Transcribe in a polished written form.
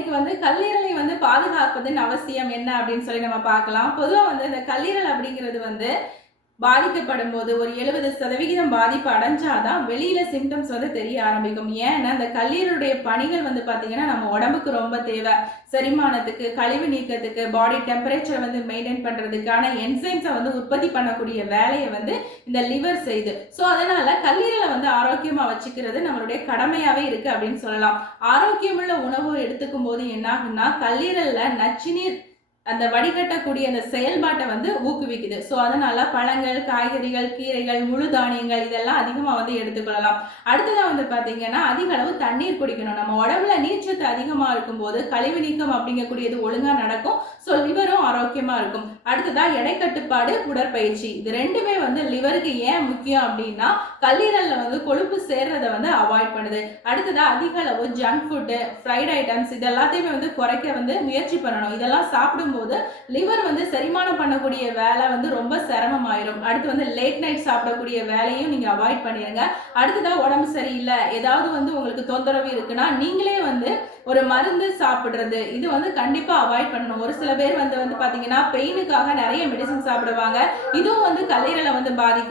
இன்னைக்கு கல்லீரலை பாதுகாப்பதன் அவசியம் என்ன அப்படின்னு சொல்லி நம்ம பார்க்கலாம். பொதுவா இந்த கல்லீரல் அப்படிங்கிறது பாதிக்கப்படும் போது ஒரு 70% பாதிப்பு அடைஞ்சாதான் வெளியில சிம்டம்ஸ் தெரிய ஆரம்பிக்கும். ஏன்னா அந்த கல்லீரலுடைய பணிகள் பாத்தீங்கன்னா நம்ம உடம்புக்கு ரொம்ப தேவை. செரிமானத்துக்கு, கழிவு நீக்கத்துக்கு, பாடி டெம்பரேச்சர் மெயின்டைன் பண்றதுக்கான என்சைம்ஸை உற்பத்தி பண்ணக்கூடிய வேலையை இந்த லிவர் செய்யுது. ஸோ அதனால கல்லீரலை ஆரோக்கியமா வச்சுக்கிறது நம்மளுடைய கடமையாவே இருக்கு அப்படின்னு சொல்லலாம். ஆரோக்கியமுள்ள உணவு எடுத்துக்கும் போது என்ன ஆகுன்னா கல்லீரல்ல நச்சுநீர் அந்த வடிகட்டக்கூடிய அந்த செயல்பாட்டை ஊக்குவிக்குது. ஸோ அதனால பழங்கள், காய்கறிகள், கீரைகள், முழு தானியங்கள் இதெல்லாம் அதிகமா எடுத்துக்கொள்ளலாம். அடுத்ததான் பாத்தீங்கன்னா அதிக அளவு தண்ணீர் குடிக்கணும். நம்ம உடம்புல நீர்ச்சத்து அதிகமா இருக்கும் போது கழிவு நீக்கம் அப்படிங்கக்கூடியது ஒழுங்கா நடக்கும். ஸோ லிவரும் ஆரோக்கியமா இருக்கும். அடுத்ததா எடை கட்டுப்பாடு, உடற்பயிற்சி. இது ரெண்டுமே லிவருக்கு ஏன் முக்கியம் அப்படின்னா கல்லீரல்ல கொழுப்பு சேர்றதை அவாய்ட் பண்ணுது. அடுத்ததா அதிக அளவு ஜங்க் ஃபுட்டு, ஃப்ரைட் ஐட்டம்ஸ் இதெல்லாத்தையுமே குறைக்க முயற்சி பண்ணணும். இதெல்லாம் சாப்பிடும் போது லிவர் செரிமானம் பண்ணக்கூடிய வேலை ரொம்ப சிரமமாயிரும். அடுத்து லேட் நைட் சாப்பிடக்கூடிய வேலையும் நீங்க அவாய்ட் பண்ணிருங்க. அடுத்ததான் உடம்பு சரியில்லை, ஏதாவது உங்களுக்கு தொந்தரவு இருக்குன்னா நீங்களே ஒரு மருந்து சாப்பிடுறது இது கண்டிப்பா அவாய்ட் பண்ணணும். ஒரு சில பேர் பாத்தீங்கன்னா பெயினுக்காக நிறைய மெடிசன் சாப்பிடுவாங்க. இதுவும் கல்லீரலை பாதிக்கும்.